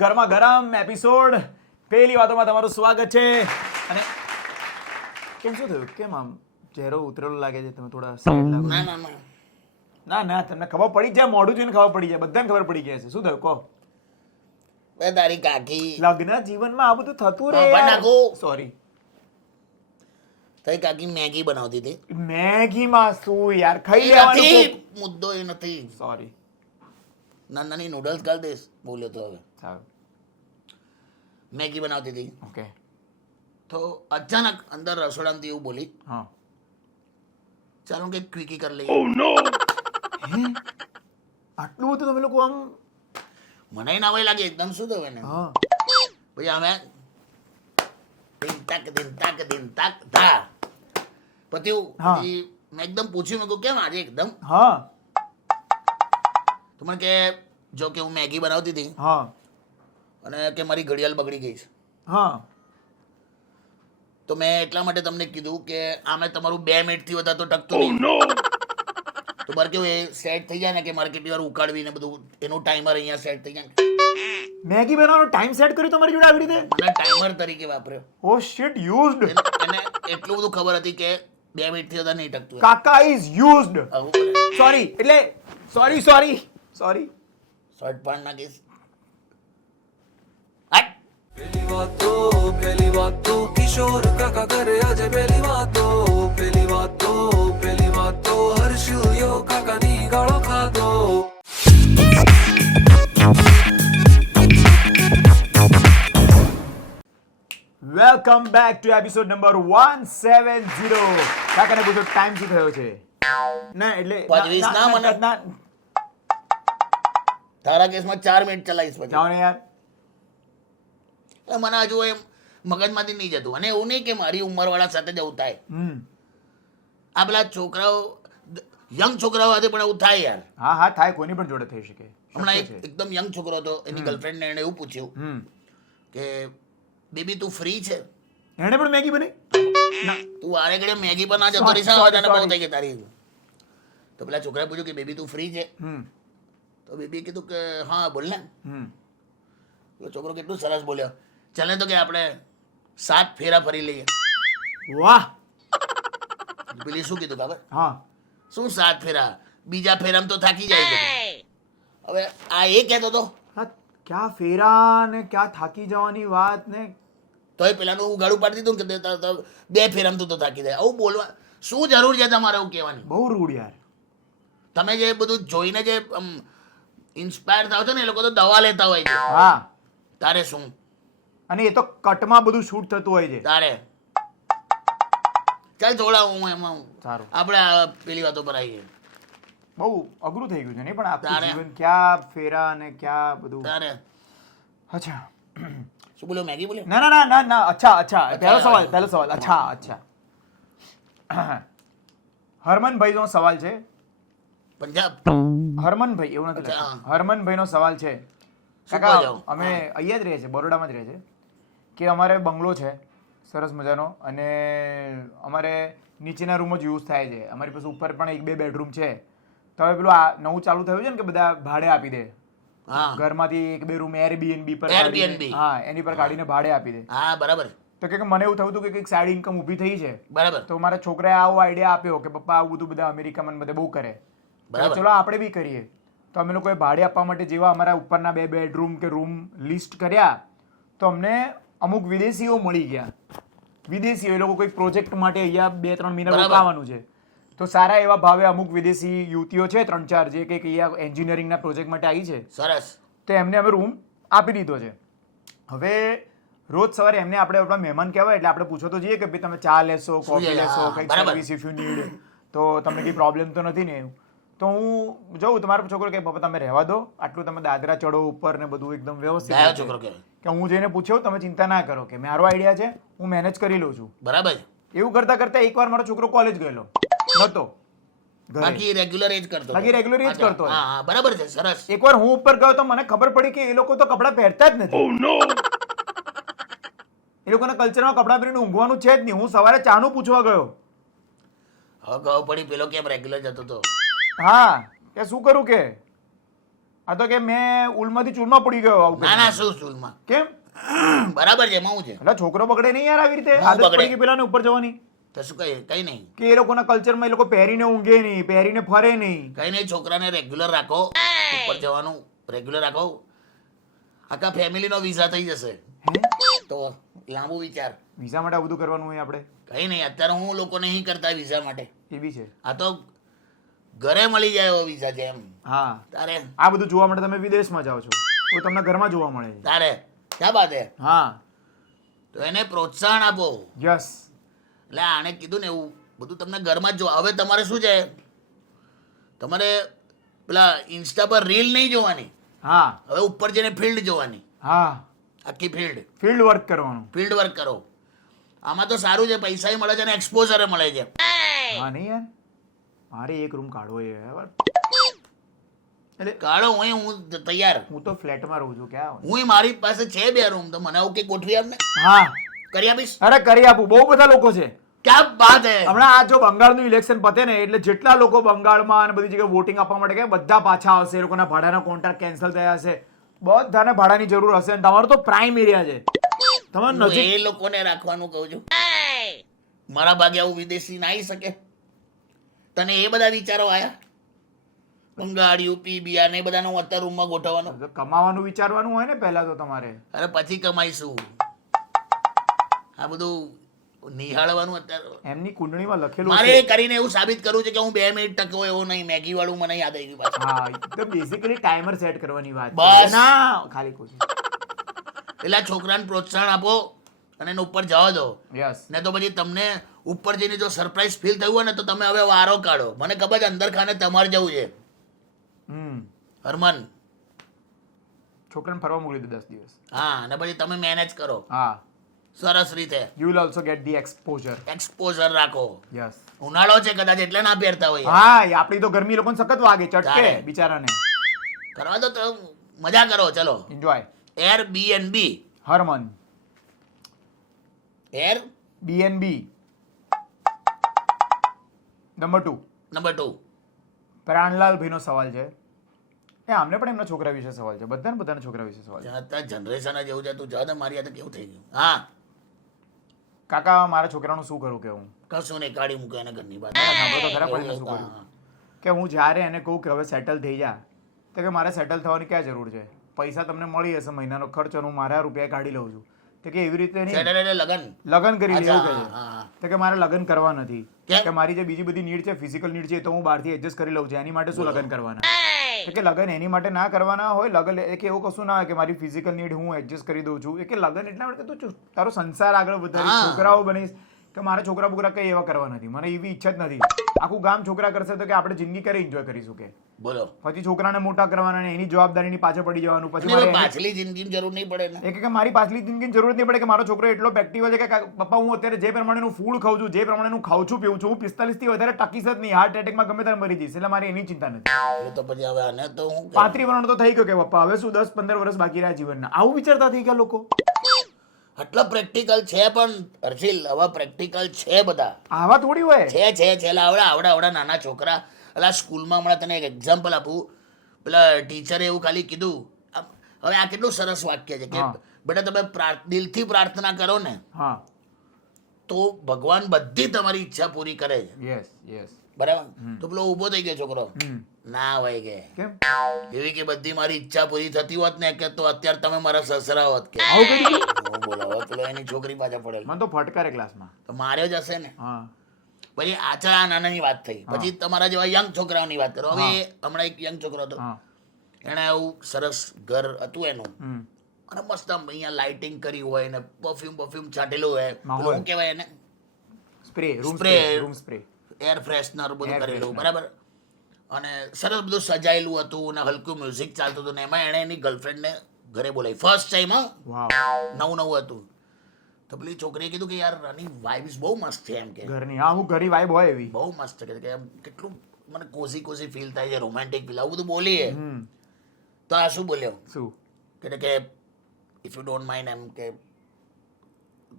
ગરમા ગરમ એપિસોડ પહેલી વાતોમાં તમારું સ્વાગત છે. અને કેમ શું થયું? કેમ આમ ચહેરો ઉતરેલો લાગે છે? તમે થોડા sad લાગો છો. ના તમને ખબર પડી જાય, મોઢું જોઈને ખબર પડી જાય, બધાને ખબર પડી ગયા છે. શું થયું કહો? તારી કાકી લગ્ન જીવનમાં આ બધું થતું રહે. સોરી, તારી કાકી મેગી બનાવતી હતી. મેગીમાં શું યાર, ખાઈ એ લેવાનું. નથી, મુદ્દો એ નથી. સોરી. નાની નૂડલ્સ ખાલ દેશ બોલ્યો તો હવે સારું, મેગી બનાવતી હતી ઓકે. તો અચાનક અંદર રસોડામાંથી એવું બોલી, હા, ચાલો કે ક્વિકી કરી લઈએ. આટલું બધું તમે લોકો આમ. મને ના હોય લાગે એકદમ શું થયું એને. હા, પછી અમે દિન તાક ધા પત્યું. હા. પછી મેં એકદમ પૂછ્યું, મેં કહ્યું કેમ આજે એકદમ? હા, તો મને કે જો કે હું મેગી બનાવતી હતી હા, અને કે મારી ઘડિયાળ બગડી ગઈ છે. હા. તો મેં એટલા માટે તમને કીધું કે આમે તમારું 2 મિનિટથી વધારે તો ટકતું નહીં. તો મારે કેવું એ સેટ થઈ જાય ને કે મારે કેટલી વાર ઉકાળવી ને બધું એનું ટાઈમર અહીંયા સેટ થઈ જાય. મેગી બનાવવાનો ટાઈમ સેટ કર્યો તમારી જોડે આવી રીતે? મને ટાઈમર તરીકે વાપર્યો. ઓ શિટ, યુઝડ. એને એટલું બધું ખબર હતી કે 2 મિનિટથી વધારે નહીં ટકતું. કાકા ઇઝ યુઝડ. આવું બોલે. સોરી, એટલે સોરી. શર્ટ પણ નાખીશ. पहली बात तो किशोर काका करे आज पहली बात तो हर्षियो काका नी गाड़ो खादो. Welcome back to episode number 170. કાકાને પૂછો ટાઈમ શું થયો છે? ના એટલે 25 ના મને. તારા કેસમાં 4 મિનિટ ચલાવીશ પછી. જાઓ ને યાર. એટલે મને હજુ એમ મગજમાંથી નહીં જતું. અને એવું નહીં કે મારી ઉંમરવાળા સાથે જ એવું થાય. આ પેલા છોકરાઓ યંગ છોકરાઓ સાથે પણ એવું થાય યાર. હા, થાય, કોઈની પણ જોડે થઈ શકે. હમણાં શક્ય છે. એકદમ યંગ છોકરો હતો, એની ગર્લફ્રેન્ડને એને એવું પૂછ્યું કે બેબી તું ફ્રી છે? એણે પણ મેગી બની? ના. તું આરે ઘડે મેગી પર ના જતો રહી, શા વાતાને બહુ થઈ ગઈ તારી. તો પેલા છોકરાએ પૂછ્યું કે બેબી તું ફ્રી છે? તો બેબીએ કીધું કે હા બોલ ને. તો છોકરો કેટલું સરસ બોલ્યો, ચાલ ને તો કે આપણે 7 ફેરા ફરી લઈએ. વાહ. પેલી શું કીધું ખબર? હા, શું 7 ફેરા? બીજા ફેરામાં તો થાકી જાય છે. હવે આ એ કહેતો હતો ક્યાં ફેરા ને ક્યાં થાકી જવાની વાત ને. તોય પેલાનું ઉગાડું પાડી દીધું કે 2 ફેરામાં તું તો થાકી જાય. આવું બોલવા શું જરૂર છે તમારે એવું કહેવાની? બહુ રૂડ યાર. તમે જે બધું જોઈને જે ઇન્સ્પાયર થાવ છો ને, એ લોકો તો દવા લેતા હોય છે. હા, તારે શું? અને એ તો કટમાં બધું શૂટ થતું હોય છે. તારે ચાલ થોડા હું એમાં સારું, આપણે આ પેલી વાતો પર આવીએ. બહુ અઘરું થઈ ગયું છે નહીં પણ આખું તારે. જીવન ક્યાં ફેરા ને ક્યાં બધું. તારે અચ્છા, શું બોલ્યો? મેગી બોલ્યો? ના. અચ્છા. પહેલો સવાલ. અચ્છા. હરમનભાઈનો સવાલ છે. પંજાબ. હરમનભાઈ એવું નથી અચ્છા, લખ્યું. હરમનભાઈનો સવાલ છે. શું કાકા, કહો છો? અમે અહીંયા જ રહીએ છીએ, બરોડામાં જ રહીએ છીએ. કે અમારે બંગલો છે સરસ મજાનો, અને અમારે નીચેના રૂમ જ યુઝ થાય છે. અમારી પાસે ઉપર પણ 1-2 બેડરૂમ છે. તો હવે પેલું આ નવું ચાલુ થયું છે ને કે બધા ભાડે આપી દે. હા ઘરમાંથી 1-2 રૂમ Airbnb પર Airbnb. કાઢીને- હા, એની પર કાઢીને ભાડે આપી દે. હા બરાબર તો કે મને એવું થયું હતું કે કંઈક સાઈડ ઇન્કમ ઊભી થઈ છે. બરાબર તો મારા છોકરાએ આવો આઈડિયા આપ્યો કે પપ્પા આવું બધું બધા અમેરિકામાં બધે બહુ કરે, બરાબર. ચલો આપણે બી કરીએ. તો અમે લોકોએ ભાડે આપવા માટે જેવા અમારા ઉપરના 2 બેડરૂમ કે રૂમ લિસ્ટ કર્યા, તો અમને અમુક વિદેશીઓ મળી ગયા. વિદેશીઓ, એ લોકો કોઈ પ્રોજેક્ટ માટે અહીંયા 2-3 મહિના બરાબર. રોકાવાનું છે. તો સારા એવા ભાવે અમુક વિદેશી યુવતીઓ છે 3-4 જે કંઈક અહીંયા એન્જિનિયરિંગના પ્રોજેક્ટ માટે આવી છે. સરસ. તો એમને અમે રૂમ આપી દીધો છે. હવે રોજ સવારે એમને આપણે આપણા મહેમાન કહેવાય એટલે આપણે પૂછો તો જઈએ કે ભાઈ તમે ચા લેશો, કોફી જોઈએ, લેશો, હા, કંઈક બરાબર. સર્વિસ ઇફ યુ નીડ, તો તમને કંઈ પ્રોબ્લેમ તો નથી ને એવું. તો હું જોઉં તમારો છોકરો કે પપ્પા તમે રહેવા દો, આટલું તમે દાદરા ચડો ઉપર ને બધું એકદમ વ્યવસ્થિત ડાયો છે. છોકરો કહેવાય. કે હું જઈને પૂછ્યું તમે ચિંતા ના કરો કે મારો આઈડિયા છે, હું મેનેજ કરી લઉં છું. બરાબર છે. એવું કરતા કરતા એકવાર મારો છોકરો કોલેજ ગયેલો નતો ઘરે. બાકી રેગ્યુલર એ જ કરતો હતો. બાકી regular એ જ કરતો હતો. હા બરાબર છે. સરસ. એકવાર હું ઉપર ગયો તો મને ખબર પડી કે એ લોકો તો કપડાં પહેરતા જ નથી. એ લોકોના કલ્ચરમાં કપડાં પહેરીને ઊંઘવાનું છે જ નહીં. હું સવારે ચાનું પૂછવા ગયો. હવે ખબર પડી પેલો કેમ રેગ્યુલર જતો હતો. હા, કે શું કરું કે આ તો કે મેં ઉલમાંથી ચૂરમાં પડી ગયો આવું ના કરીને. ના શું સ્કૂલમાં કેમ બરાબર છે એમાં હું છે એટલે છોકરો બગડે નહીં યાર આવી રીતે હું આદત બગડે? પડી ગઈ પેલાને ઉપર જવાની તો શું કઈ નહીં કે એ લોકોના કલ્ચરમાં એ લોકો પહેરીને ઊંઘે નહીં પહેરીને ફરે નહીં કઈ નહીં છોકરાને રેગ્યુલર રાખો ઉપર જવાનું રેગ્યુલર રાખો આખા ફેમિલીનો વિઝા થઈ જશે હે તો લાંબુ વિચાર વિઝા માટે આ બધું કરવાનું હોય આપણે કઈ નહીં અત્યારે હું લોકો નહીં કરતા વિઝા માટે એ બી છે આ તો ઘરે મળી જાય એવો વિઝા છે એમ હા તારે આ બધું જોવા માટે તમે વિદેશમાં જાઓ છો તો તમને ઘરમાં જોવા મળે છે તારે ક્યાં બાત હે હા તો એને પ્રોત્સાહન આપો યસ એટલે આણે કીધું ને એવું બધું તમને ઘરમાં જ જો હવે તમારે શું છે તમારે પેલા ઇન્સ્ટા પર રીલ નહીં જોવાની હા હવે ઉપર જઈને ફિલ્ડ જોવાની હા આખી ફિલ્ડ ફિલ્ડ વર્ક કરવાનું ફિલ્ડ વર્ક કરો આમાં તો સારું છે પૈસાય મળે છે અને એક્સપોઝરે મળે છે હા નહીં યાર મારે એક રૂમ કાઢવો છે બરાબર એટલે કાઢો હું તૈયાર હું તો ફ્લેટમાં રહું છું ક્યાં હું મારી પાસે છે 2 રૂમ તો મને આવું કે ગોઠવી આપ ને હા કરી આપીશ અરે કરી આપું બહુ બધા લોકો છે ક્યાં બાત હે હમણાં આ જો બંગાળનું ઇલેક્શન પતે ને એટલે જેટલા લોકો બંગાળમાં અને બધી જગ્યાએ વોટિંગ આપવા માટે ગયા બધા પાછા આવશે એ લોકોના ભાડાના કોન્ટ્રાક્ટ કેન્સલ થયા હશે બધાને ભાડાની જરૂર હશે અને તમારો તો પ્રાઇમ એરિયા છે તમારે હું નજીક એ લોકોને રાખવાનું કહું છું મારા ભાગે આવું વિદેશી ના આવી શકે તને એ બધા વિચારો આયા બંગાળ યુપી બિહાર ને એ બધાનો હું અત્યારે રૂમમાં ગોઠવવાનો તો કમાવાનું વિચારવાનું હોય ને પહેલા તો તમારે અરે પછી કમાઈશું આ બધું નિહાળવાનું અત્યારે એમની કુંડળીમાં લખેલું મારે છે એ કરીને એવું સાબિત કરવું છે કે હું 2 મિનિટ ટકો એવો નહીં મેગી વાળું મને યાદ આવી ગયું પાછું હા તો બેઝિકલી ટાઈમર સેટ કરવાની વાત છે. બસ. ના ખાલી કહું છું એટલે આ છોકરાને પ્રોત્સાહન આપો અને એને ઉપર જવા દો યસ ને તો પછી તમને ઉપર જઈને જો સરપ્રાઈઝ ફીલ થયું હોય ને તો તમે હવે વારો કાઢો મને ખબર છે અંદર ખાને તમારે જવું છે હરમન છોકરાને ફરવા મોકલી દો 10 દિવસ હા અને પછી તમે મેનેજ કરો હા સરસ રીતે you will also gate the exposure exposure રાખો યસ ઉનાળો છે કદાચ એટલે ના પહેરતા હોય હા એ આપણી તો ગરમી લોકોને સખત વાગે ચટકે તારે. બિચારાને કરવા દો તો મજા કરો ચલો enjoy Airbnb Harman Airbnb number 2 number 2 Pranlal ભાઈનો સવાલ છે એ આમને પણ એમના છોકરા વિશે સવાલ છે બધાના છોકરા વિશે સવાલ છે અત્યારે જનરેશન જ એવું છે તું જા ને મારી હાથે કેવું થઈ ગયું હા કાકા મારા છોકરાનું શું કરું કે હું કશું નહીં કાઢી મૂકે એને ઘરની બહાર સાંભળો તો ખરા પણ એને શું કર્યું? હા. કે હું જ્યારે એને કહું કે હવે સેટલ થઈ જા તો કે મારે સેટલ થવાની ક્યાં જરૂર છે પૈસા તમને મળી હશે મહિનાનો ખર્ચ અને હું મારા રૂપિયા કાઢી લઉં છું તો કે એવી રીતે નહીં સેટરડે લગન લગ્ન કરી લે એવું કહે હા, છે હા. તો કે મારે લગ્ન કરવા નથી કેમ? કે મારી જે બીજી બધી નીડ છે ફિઝિકલ નીડ છે એ તો હું બહારથી એડજસ્ટ કરી લઉં છું એની માટે શું લગ્ન કરવાના તો કે લગ્ન એની માટે ના કરવાના હોય લગ્ન એ કે એવું કશું ના હોય કે મારી ફિઝિકલ નીડ હું એડજસ્ટ કરી દઉં છું એ કે લગ્ન એટલા માટે તું તારો સંસાર આગળ વધારી હા. છોકરાઓ બનીશ કે મારે છોકરા બોકરા કઈ એવા કરવા નથી મને એવી ઈચ્છા જ નથી આખું ગામ છોકરા કરશે તો કે આપણે જિંદગી કરી એન્જોય કરીશું કે બોલો પછી છોકરાને મોટા કરવાના ને એની જવાબદારીની પાછળ પડી જવાનું પછી અને હવે મારે એની- પાછલી જિંદગીની જરૂર નહીં પડે ને એ કે મારી પાછલી જિંદગીની જરૂર નહીં પડે કે મારો છોકરો એટલો એક્ટિવ છે કે પપ્પા હું અત્યારે જે પ્રમાણેનું ફૂડ ખાઉં છું જે પ્રમાણેનું ખાઉં છું પીવું છું હું 45 થી વધારે ટકીશ જ નહીં હાર્ટ એટેકમાં ગમે ત્યારે મરી જઈશ એટલે મારે એની ચિંતા નથી એ તો પછી હવે આને તો હું 35 વર્ષનો તો થઈ ગયો કે પપ્પા હવે શું 10-15 વર્ષ બાકી રહ્યા જીવનના આવું વિચારતા થઈ ગયા લોકો આટલા પ્રેક્ટિકલ છે પણ હર્ષિલ હવે પ્રેક્ટિકલ છે બધા આવા થોડી હોય છે એટલે આવડા નાના છોકરા એટલે સ્કૂલમાં હમણાં તને એક એક્ઝામ્પલ આપું પેલા ટીચરે એવું ખાલી કીધું હવે આ કેટલું સરસ વાક્ય છે કે હા. બેટા તમે દિલથી પ્રાર્થના કરો ને હા તો ભગવાન બધી તમારી ઈચ્છા પૂરી કરે છે યસ યસ બરાબર તો પેલો ઊભો થઈ ગયો છોકરો ના હોય કે કેમ એવી કે બધી મારી ઈચ્છા પૂરી થતી હોત ને કે તો અત્યારે તમે મારા સસરા હોત કે આવું કરી હું બોલો હવે પેલો એની છોકરી પાછા પડેલ મને તો ફટકારે ક્લાસમાં તો માર્યો જ હશે ને હા પછી આચળ આ નાનાની વાત થઈ પછી તમારા જેવા યંગ છોકરાઓની વાત કરો હવે હમણાં એક યંગ છોકરો હતો હા એને એવું સરસ ઘર હતું એનું હમ અને મસ્ત આમ અહીંયા લાઇટિંગ કરી હોય ને પરફ્યુમ છાંટેલું હોય માહોલ. પેલું શું કહેવાય એને spray room Spray. Spray room spray air freshener બધું Air કરેલું freshener. બરાબર અને સરસ બધું સજાયેલું હતું અને હલકું મ્યુઝિક ચાલતું હતું ને એમાં એણે એની ગર્લફ્રેન્ડને ઘરે બોલાવી ફર્સ્ટ ટાઈમ વાવ નવું હતું તો પેલી છોકરીએ કીધું કે યાર આની વાઇબ્સ બહુ મસ્ત છે એમ કે ઘરની હા હું ઘરી વાઇબ હોય એવી બહુ મસ્ત છે કે એમ કેટલું મને કોઝી ફીલ થાય છે રોમેન્ટિક ફીલ આવું બધું બોલીએ હમ તો આ શું બોલ્યો શું કે ઇફ યુ ડોન્ટ માઇન્ડ એમ કે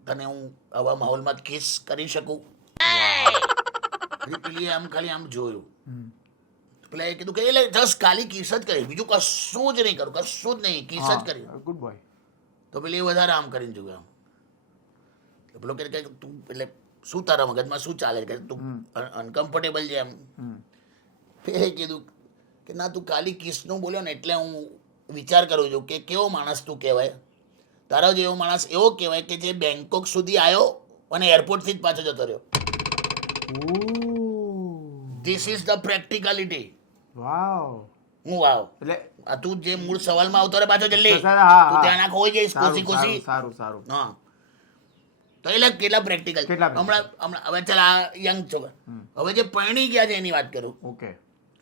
તને હું આવા માહોલમાં કિસ કરી શકું પછી પેલી આમ ખાલી આમ જોયું હમ પેલા એ કીધું કે એટલે જસ્ટ ખાલી કિસ જ કરી, બીજું કશું જ નહીં કરું, કશું જ નહીં, કિસ જ કર્યું. Good boy. તો પેલી વધારે આમ કરીને જોયું આમ. પેલો કે તું એટલે શું તારા મગજમાં શું ચાલે કે તું અનકમ્ફર્ટેબલ છે એમ. પેલે કીધું કે ના તું ખાલી કિસનું બોલ્યો ને એટલે હું વિચાર કરું છું કે કેવો માણસ તું કહેવાય. તારો જેવો માણસ એવો કહેવાય કે જે બેંકોક સુધી આવ્યો અને એરપોર્ટથી જ પાછો જતો રહ્યો. This is the practicality. Wow. હું વાવ એટલે આ તું જે મૂળ સવાલમાં આવતો રહે પાછો જલ્દી, હા, તું ત્યાં ના ખોઈ જઈશ ખુશી ખુશી. સારું. હા તો એટલે કેટલા પ્રેક્ટિકલ. હમણાં હવે ચાલ આ યંગ છોકરા, હવે જે પરણી ગયા છે એની વાત કરું. ઓકે.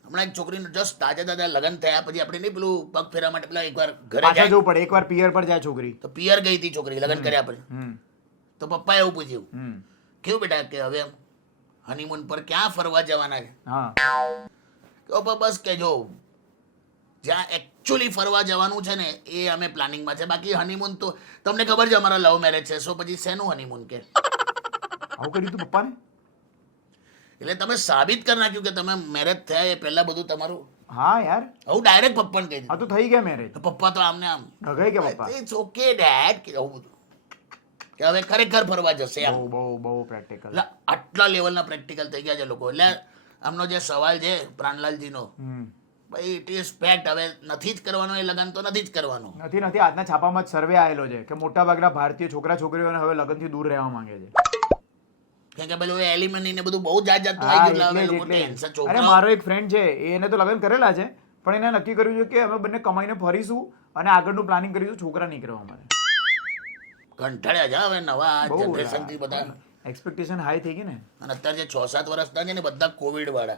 હમણાં એક છોકરીનું જસ્ટ તાજા લગ્ન થયા પછી આપણે નહીં પેલું પગ ફેરવા માટે પેલા એકવાર ઘરે પાછા જાય જવું પડે, એકવાર પિયર પર જાય છોકરી. તો પિયર ગઈ હતી છોકરી લગ્ન કર્યા પછી. તો પપ્પાએ એવું પૂછ્યું કેવું બેટા કે હવે હનીમૂન પર ક્યાં ફરવા જવાના છે. હા. તો પપ્પા બસ કે જો જ્યાં એકચ્યુઅલી ફરવા જવાનું છે ને એ અમે પ્લાનિંગમાં છે, બાકી હનીમૂન તો તમને ખબર છે અમારા લવ મેરેજ છે, સો પછી શેનું હનીમૂન કે. આવું કર્યું તું પપ્પાને? એટલે તમે સાબિત કરી નાખ્યું કે તમે મેરેજ થયા એ પહેલા બધું તમારું. હા યાર, હું ડાયરેક્ટ પપ્પાને કહી આ તો થઈ ગયા મેરેજ. દીધું. પપ્પા તો આમને આમ ઢગાઈ ગયા પપ્પા. ઇટ્સ ઓકે ડેડ કે આવું બધું કે હવે ખરેખર ફરવા જશે આમ. બહુ પ્રેક્ટિકલ. એટલે આટલા લેવલના પ્રેક્ટિકલ થઈ ગયા છે લોકો. એટલે આમનો જે સવાલ છે પ્રાણલાલજીનો, ભાઈ ઇટ ઇઝ ફેક્ટ. હવે નથી જ કરવાનો એ લગન તો નથી જ કરવાનો. નથી. આજના છાપામાં જ સર્વે આવેલો છે કે મોટા ભાગના ભારતીય છોકરા છોકરીઓને હવે લગ્નથી દૂર રહેવા માંગે છે. કેમ કે પેલું એલિમની ને બધું બહુ જાતનું આવી ગયું. હવે લોકો ટેન્શન. અરે છોકરા મારો એક ફ્રેન્ડ છે, એને તો લગ્ન કરેલા છે, પણ એને નક્કી કર્યું છે કે અમે બંને કમાઈને ફરીશું અને આગળનું પ્લાનિંગ કરીશું, છોકરા નહીં કરવા અમારે. કંટાળ્યા છે હવે નવા જનરેશન થી બધા. એક્સપેક્ટેશન હાઈ થઈ ગઈ ને. અને અત્યારે જે 6-7 વર્ષના છે ને બધા કોવિડ વાળા,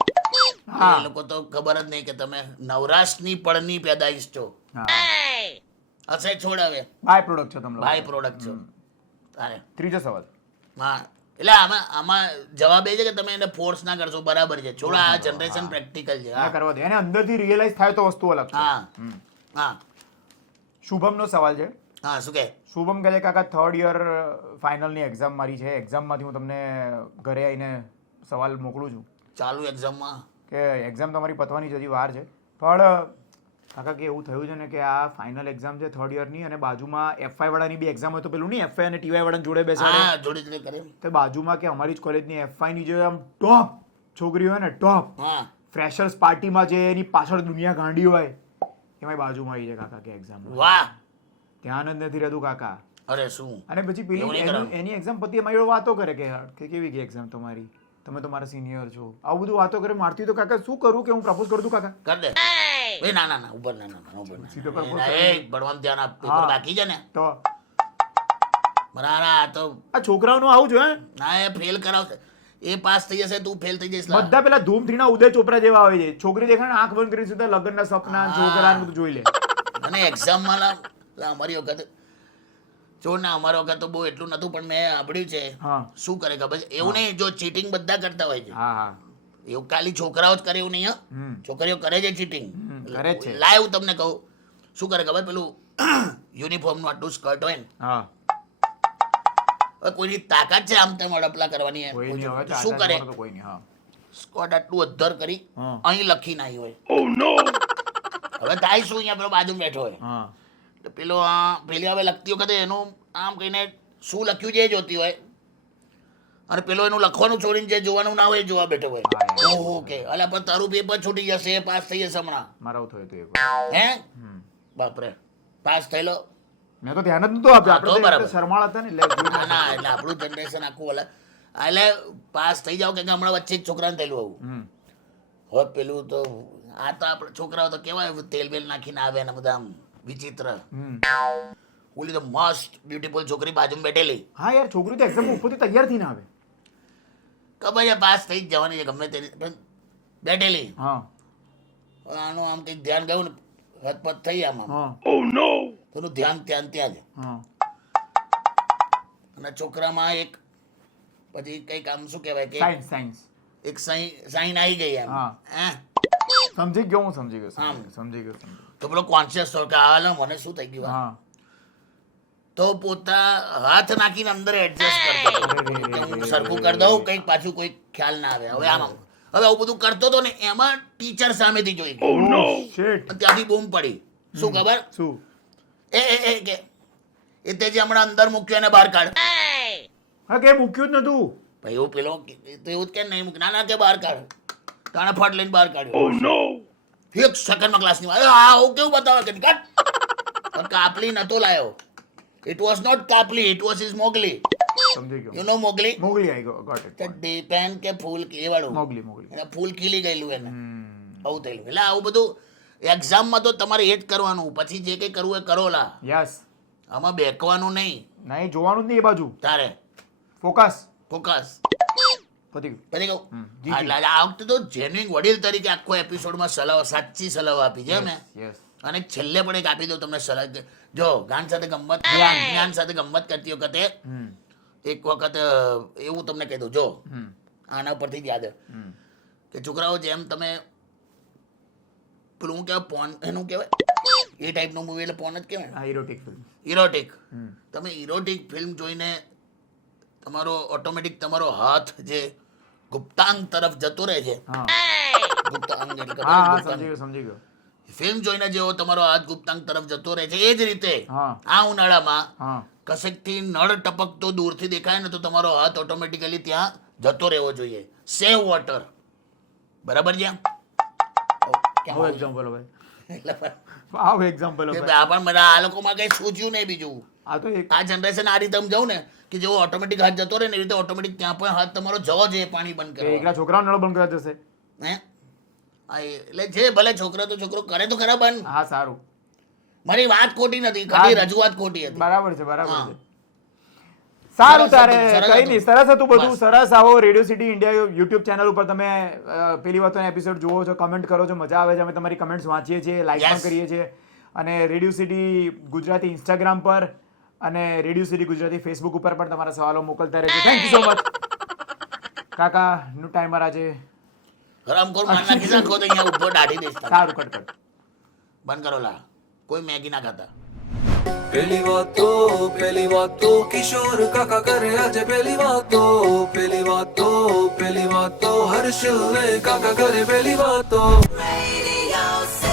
એ લોકો તો ખબર જ નહીં કે તમે નવરાશની પળની પેદાઈશ છો. હશે છોડ હવે બાય પ્રોડક્ટ છો તમે. બાય પ્રોડક્ટ છો તારે. ત્રીજો સવાલ. હા એટલે આમાં જવાબ એ છે કે તમે એને ફોર્સ ના કરશો, બરાબર છે. છોડા આ જનરેશન પ્રેક્ટિકલ છે. ના કરવા દે, એને અંદરથી રિયલાઇઝ થાય તો વસ્તુ અલગ છે. હા. શુભમનો સવાલ છે. હા શું કે? શુભમ કહે છે કાકા 3rd યર ફાઇનલની એક્ઝામ મારી છે, એક્ઝામમાંથી હું તમને ઘરે આવીને સવાલ મોકલું છું. ચાલુ એક્ઝામમાં કે એક્ઝામ તમારી પતવાની જ હજી વાર છે, પણ કાકા કે એવું થયું છે ને કે આ ફાઇનલ એક્ઝામ છે 3rd યરની અને બાજુમાં FY વાળાની બી એક્ઝામ હોય તો પેલું નહીં FY અને TY વાળાને જોડે બેસાડે. હા જોડે કરે. તો બાજુમાં કે અમારી જ કોલેજની FY ની જે આમ ટોપ છોકરી હોય ને, ટોપ હા ફ્રેશર્સ પાર્ટીમાં જે એની પાછળ દુનિયા ગાંડી હોય, એમાં બાજુમાં આવી જાય કાકા કે એક્ઝામ. વાહ, ધ્યાન જ નથી રહેતું કાકા. અરે શું. અને પછી પેલી એની એક્ઝામ પતિ અમારી જોડે વાતો કરે કે કેવી ગઈ એક્ઝામ તમારી, તમે તો મારા સિનિયર છો, આવું બધું વાતો કરે. મારથી તો કાકા શું કરું કે હું પ્રપોઝ કરું તું કાકા? કર દે. એ ના ઉપર ના સીધો પ્રપોઝ એ ભણવાનું ધ્યાન આપ, પેપર બાકી છે ને તો બરાબર. આ તો આ છોકરાઓનું આવું જોઈએ. ના એ ફેલ કરાવશે, એ પાસ થઈ જશે, તું ફેલ થઈ જઈશ. બધા પેલા ધૂમ 3 ના ઉદય ચોપરા જેવા આવે છે, છોકરી દેખાય ને આંખ બંધ કરી સીધા લગ્નના સપના છોકરા બધું જોઈ લે. અને એક્ઝામમાં અમારી વખત જો ને, અમારી વખત તો બહુ એટલું નતું, પણ મેં સાંભળ્યું છે શું કરે ખબર છે, એવું નહીં, જો ચીટિંગ બધા કરતા હોય છે. એવું ખાલી છોકરાઓ જ કરે એવું નહીં. હા, છોકરીઓ કરે છે ચીટિંગ. લાઈવ તમને કહું શું કરે ખબર, પેલું યુનિફોર્મ નું આટલું સ્કર્ટ હોય ને, કોઈની તાકાત છે આમ તેમ અડપલા કરવાની, શું કરે સ્કર્ટ આટલું અધ્ધર કરી અહીં લખીને આવી હોય. હવે થાય શું, અહીંયા પેલો બાજુ બેઠો હોય, પેલો પેલી હવે લખતી વખતે એનું આમ કહીને શું લખ્યું છે એ જોતી હોય, અને પેલો એનું લખવાનું છોડીને જે જોવાનું ના હોય એ જોવા બેઠો હોય. ઓહો કે અલા પણ તારું પેપર છૂટી જશે, પાસ થઈ જશે હમણાં. મારા થયું હતું હે બાપરે, પાસ થયેલો. મેં તો ધ્યાન જ નતું આપ્યું, આપણે શરમાળ હતા ને એટલે. ના એટલે આપણું જનરેશન આખું અલગ. એટલે પાસ થઈ જાવ કે હમણાં વચ્ચે જ છોકરાને થયેલું આવું. હવે પેલું તો આ તો આપણે છોકરાઓ તો કેવાય તેલ બેલ નાખીને આવે ને બધા આમ વિચિત્ર. ઓલી તો મસ્ત બ્યુટીફુલ છોકરી બાજુમાં બેઠેલી. હા યાર, છોકરી તો એક્ઝામ ઉપરથી તૈયાર થઈને આવે, ખબર છે પાસ થઈ જ જવાની છે ગમે તે બેઠેલી. હા, આનું આમ કંઈક ધ્યાન ગયું ને, હતપત થઈ આમ તેનું ધ્યાન ત્યાં જ. અને છોકરામાં એક પછી કંઈક આમ શું કહેવાય કે સાયન્સ એક સાઈન આવી ગઈ એમ. સમજી ગયો હું, સમજી ગયો. તો પેલો કોન્શિયસ થયો કે આ મને શું થઈ ગયું, તો પોતા હાથ નાખીને અંદર એડજસ્ટ કરતો સરખું કરી દઉં, કંઈક પાછું કોઈ ખ્યાલ ના આવે. હવે આમ હવે આવું બધું કરતો હતો ને એમાં ટીચર સામેથી જોઈ ગઈ. શિટ. અને ત્યાંથી બૂમ પડી. શું ખબર? શું? એ કે એ તે જે હમણાં અંદર મૂક્યો એને બહાર કાઢ. હા, કે મૂક્યું જ નતું. ભાઈ એવું પેલો તો એવું જ કે નહીં મૂક, ના ના કે બહાર કાઢ. તાણે ફટ લઈને બહાર કાઢ્યો. એક સેકન્ડમાં ક્લાસની વાત. હા હું કેવું બતાવે કે કાઢ. પણ કાપલી નતો લાયો. ઇટ વોઝ નોટ કાપલી, ઇટ વોઝ ઇઝ મોગલી. સમજી ગયો. You know Mowgli? Mowgli I got it. તે ડીપેન કે ફૂલ એ વાળું. મોગલી. એને ફૂલ ખીલી ગયેલું એને. આવું થયેલું. એટલે આવું બધું એક્ઝામમાં તો તમારે એ જ કરવાનું. પછી જે કંઈ કરવું એ કરો લા. યસ. આમાં બેકવાનું નહીં. નહીં, જોવાનું જ નહીં એ બાજુ. તારે ફોકસ. ફોકસ. પતી ગયું. બની ગયું? જી, જી. એટલે આ વખતે તો જેન્યુઇન વડીલ તરીકે આખો એપિસોડમાં સલાહ, સાચી સલાહ આપી છે મેં. યસ. અને છેલ્લે પણ એક આપી દઉં તમને સલાહ કે જો જ્ઞાન સાથે ગમત, જ્ઞાન સાથે ગમત કરતી વખતે એક વખત એવું તમને કહી દઉં. જો આના પરથી જ યાદ કે છોકરાઓ જેમ તમે પેલું શું કહેવાય, પોન એનું કહેવાય એ ટાઈપનું મૂવી એટલે પોન જ કહેવાય. આ ઇરોટિક ફિલ્મ. ઇરોટિક. તમે ઇરોટિક ફિલ્મ જોઈને તમારો ઓટોમેટિક તમારો હાથ જે ગુપ્તાંગ તરફ જતો રહે છે. હા ગુપ્તાંગ એટલે ખબર હા છે? હા, ગુપ્તાંગ. સમજી ગયો. ફિલ્મ જોઈને જેવો તમારો હાથ ગુપ્તાંગ તરફ જતો રહે છે એ જ રીતે હા. આ ઉનાળામાં હા. કશેકથી નળ ટપકતો દૂરથી દેખાય ને તો તમારો હાથ ઓટોમેટિકલી ત્યાં જતો રહેવો જોઈએ. Save water. બરાબર છે? આવો એક્ઝામ્પલ ભાઈ. એટલે આવો એક્ઝામ્પલ કે ભાઈ. આ પણ મને આ લોકોમાં કઈ સૂચ્યું નહીં બીજું. આ તો એક આ જનરેશન આ રીતે સમજાવું ને કે જેવો ઓટોમેટિક હાથ જતો રહે ને એ રીતે ઓટોમેટિક ત્યાં પણ હાથ તમારો જવો જોઈએ પાણી બંધ કરવા. એકલા છોકરાઓ નળ બંધ કરવા જશે. હે હા, એટલે જે ભલે છોકરો તો છોકરો કરે તો ખરા બંધ. હા, સારું. મારી વાત ખોટી નથી, ખાલી રજૂઆત ખોટી હતી. બરાબર છે, બરાબર હા. છે. સારું, સરસ તારે હતું, સરસ કઈ હતું. નહીં, સરસ હતું બધું. બસ. સરસ. આવો radio city India YouTube channel ઉપર તમે પેલી વાતોના એપિસોડ જુઓ છો, કમેન્ટ કરો છો, મજા આવે છે. અમે તમારી કમેન્ટ્સ વાંચીએ છીએ, લાઈક પણ Yes. કરીએ છીએ. અને રેડિયો સિટી ગુજરાતી ઇન્સ્ટાગ્રામ પર અને રેડિયો સિટી ગુજરાતી ફેસબુક ઉપર પણ તમારા સવાલો મોકલતા રહેજો. થેન્ક યુ સો મચ કાકા. નું ટાઈમર આજે હરામખોર માર નાખી નાખો તો અહીંયા ઉપર દાઢી દઈશ તારે. સારું. કટ. બંધ કરો લા, કોઈ મેગી ના ખાતા. पहली बात तो किशोर काका करे आज पहली बात तो हर्ष काका करे पहली बात तो Radio